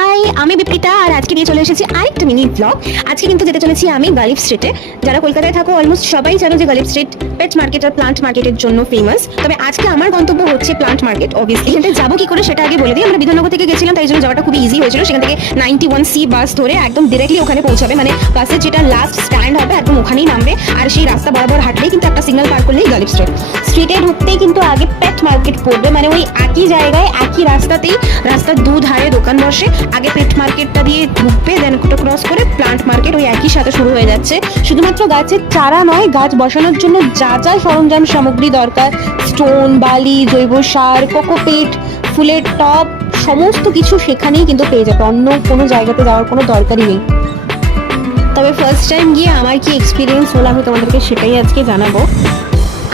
High, আমি বিপ্রিতা আর আজকে নিয়ে চলে এসেছি আরেকটা মিনি ব্লগ। আজকে কিন্তু যেতে চলেছি আমি গালিফ স্ট্রিটে। যারা কলকাতায় থাকো অলমোস্ট সবাই জানো যে গালিফ স্ট্রিট পেট মার্কেট আর প্লান্ট মার্কেটের জন্য ফেমাস। তবে আজকে আমার গন্তব্য হচ্ছে প্লান্ট মার্কেট। অবভিয়াসলি এখানে যাবো কি করে সেটা আগে বলে দিই। আমরা বিধাননগর থেকে গেছিলাম, তাই জন্য যাওয়াটা খুবই ইজি হয়েছিল। সেখান থেকে 91C বাস ধরে একদম ডিরেক্টলি ওখানে পৌঁছাবে, মানে বাসের যেটা লাস্ট স্ট্যান্ড হবে একদম ওখানেই নামবে। আর সেই রাস্তা বরাবর হাঁটলেই কিন্তু একটা সিগন্যাল পার করলেই গালিফ স্ট্রিট। স্ট্রিটে ঢুকতেই কিন্তু আগে পেট মার্কেট পড়বে, মানে ওই একই জায়গায় একই রাস্তাতেই রাস্তার দুধারে দোকান বসে। আগে পেট মার্কেটটা দিয়ে ঢুকবে, দেন ওটা ক্রস করে প্লান্ট মার্কেট ওই একই সাথে শুরু হয়ে যাচ্ছে। শুধুমাত্র গাছের চারা নয়, গাছ বসানোর জন্য যা যা সরঞ্জাম সামগ্রী দরকার, স্টোন, বালি, জৈব সার, কোকোপিট, ফুলের টব, সমস্ত কিছু সেখানেই কিন্তু পেয়ে যাবে। অন্য কোনো জায়গাতে যাওয়ার কোনো দরকারই নেই। তবে ফার্স্ট টাইম গিয়ে আমার কি এক্সপিরিয়েন্স হলো আমি তোমাদেরকে সেটাই আজকে জানাবো।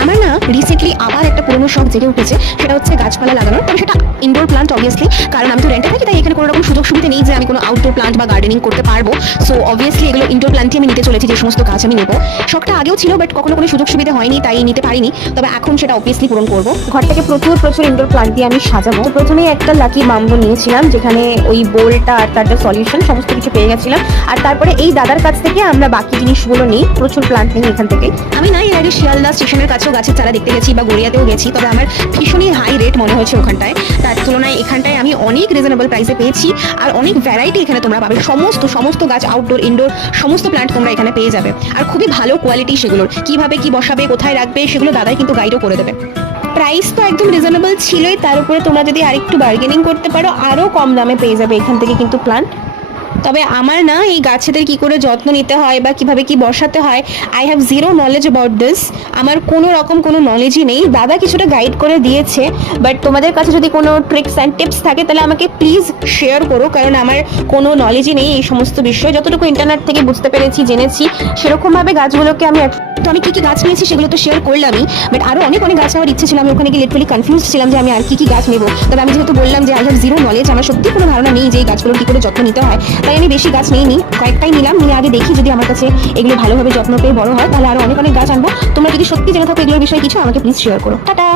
আমার না রিসেন্টলি আবার একটা পুরনো শখ জেগে উঠেছে, সেটা হচ্ছে গাছপালা লাগানোর। তবে সেটা ইনডোর প্লান্ট অবভিয়াসলি, কারণ আমি তো রেন্টে থাকি, তাই এখানে কোনো রকম সুযোগ সুবিধা নেই যে আমি কোনো আউটডোর প্লান্ট বা গার্ডেনিং করতে পারবো। সো অবভিয়াসলি এগুলো ইনডোর প্লান্টই আমি নিতে চলেছি, যে সমস্ত গাছ আমি নেবো। শখটা আগেও ছিল, বাট কখনো কোনো সুযোগ সুবিধা হয়নি, তাই নিতে পারিনি। তবে এখন সেটা অবভিয়াসলি পূরণ করবো। ঘরটাকে প্রচুর ইনডোর প্লান্ট দিয়ে আমি সাজাবো। তো প্রথমেই একটা লাকি মাম্বো নিয়েছিলাম, যেখানে ওই বোলটা আর তার যে সলিউশন সমস্ত কিছু পেয়ে গেছিলাম। আর তারপরে এই দাদার কাছ থেকে আমরা বাকি জিনিসগুলো নিই, প্রচুর প্লান্ট নিই এখান থেকে। আমি না এর আগে শিয়ালদা স্টেশনের কাছেও গাছের চারা দেখতে গেছি বা গড়িয়াতেও গেছি, তবে আমার ভীষণই হাই রেট মনে হয়েছে ওখানটায়। তার তুলনায় এখানটায় আমি অনেক রিজনেবল প্রাইসে পেয়েছি, আর অনেক ভ্যারাইটি এখানে তোমরা পাবে। সমস্ত গাছ, আউটডোর ইনডোর সমস্ত প্ল্যান্ট তোমরা এখানে পেয়ে যাবে। আর খুবই ভালো কোয়ালিটি সেগুলোর, কিভাবে কি বসাবে, কোথায় রাখবে, সেগুলো দাদাই কিন্তু গাইডও করে দেবে। প্রাইস তো একদম রিজনেবল ছিলই, তার উপরে তোমরা যদি আরেকটু বার্গেনিং করতে পারো আরও কম দামে পেয়ে যাবে এখান থেকে কিন্তু প্ল্যান্ট। তবে আমার না এই গাছেদের কি করে যত্ন নিতে হয় বা কিভাবে কি বসাতে হয়, I have zero knowledge about this. আমার কোনো রকম কোনো নলেজই নেই। দাদা কিছুটা গাইড করে দিয়েছে, বাট তোমাদের কাছে যদি কোনো ট্রিক্স অ্যান্ড টিপস থাকে তাহলে আমাকে প্লিজ শেয়ার করো, কারণ আমার কোনো নলেজই নেই এই সমস্ত বিষয়ে। যতটুকু ইন্টারনেট থেকে বুঝতে পেরেছি, জেনেছি, সেরকমভাবে গাছগুলোকে আমি কি কি গাছ নিয়েছি সেগুলো তো শেয়ার করলামই, বাট আরও অনেক গাছ আমার ইচ্ছে ছিল। আমি ওখানে গিয়ে লিটারালি কনফিউজ ছিলাম যে আমি আর কি গাছ নেবো। তবে আমি যেহেতু বললাম যে আই হ্যাভ জিরো নলেজ, আমার সত্যি কোনো ধারণা নেই যে এই গাছগুলোর কি করে যত্ন নিতে হয়, তাই আমি বেশি গাছ নিইনি, কয়েকটাই নিলাম। নিয়ে আগে দেখি যদি আমার কাছে এগুলো ভালোভাবে যত্ন পেয়ে বড় হয়, তাহলে আরও অনেক গাছ আনবো। তোমরা যদি সত্যি জেনে থাকো এগুলোর বিষয়ে কিছু, আমাকে প্লিজ শেয়ার করো। টাটা।